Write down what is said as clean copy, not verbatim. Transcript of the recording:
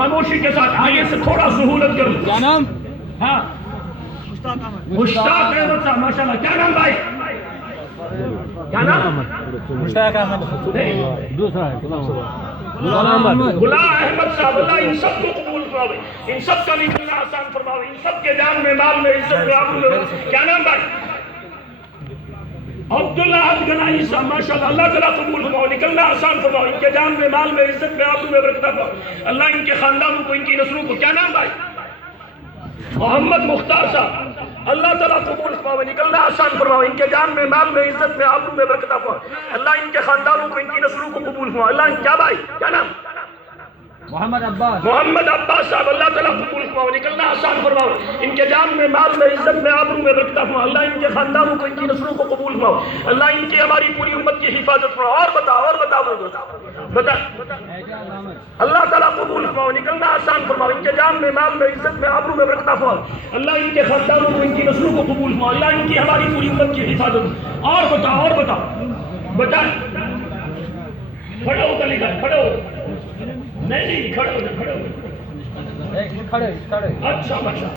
خاموشی کے ساتھ آگے سے تھوڑا سہولت کرو. کیا نام؟ ہاں مشتاق احمد صاحب ماشاء اللہ. کیا نام بھائی؟ کیا نام؟ مشتاق احمد. دوسرا ہے غلام احمد صاحب. اللہ ان سب کو قبول فرماوے, ان سب کا نکلنا آسان فرماوے, ان سب کے جان میں مال میں عزت میں آبرو میں. کیا نام بھائی؟ عبداللہ افغانی صاحب ماشاء اللہ. اللہ تعالیٰ قبول فرماوے, نکلنا آسان فرماوے, ان کے جان میں مال میں عزت میں آبرو میں برکت فرماوے. اللہ ان کے خاندانوں کو, ان کی نسلوں کو. کیا نام بھائی؟ محمد مختار صاحب. اللہ تعالیٰ قبول فرماوے, نکلنا آسان فرماوے, ان کے جان میں مال میں عزت میں آبرو میں برکت فرماوے. اللہ ان کے خاندانوں کو, ان کی نسلوں کو قبول فرماوے. اللہ ان. کیا بھائی کیا نام؟ محمد عباس. محمد عباس صاحب. اللہ تعالیٰ قبول فرماوے, نکلنا آسان فرماوے, ان کے جان میں مال میں عزت میں آبرو میں برکت فرماوے. اللہ ان کے خاندانوں کو, ان کی نسلوں کو قبول فرماوے. اللہ ان کی ہماری پوری امت کی حفاظت فرماوے. اور بتا. اللہ تعالیٰ قبول فرماوے, نکلنا آسان فرماوے, ان کے جان میں مال میں عزت میں آبرو میں برکت فرماوے. اللہ ان کے خاندانوں کو, ان کی نسلوں کو قبول فرماوے. اللہ ان کی ہماری پوری امت کی حفاظت. اور بتا. کھڑے ہو گلی گھر, کھڑے ہو. نہیں کھڑے ہو. کھڑے. اچھا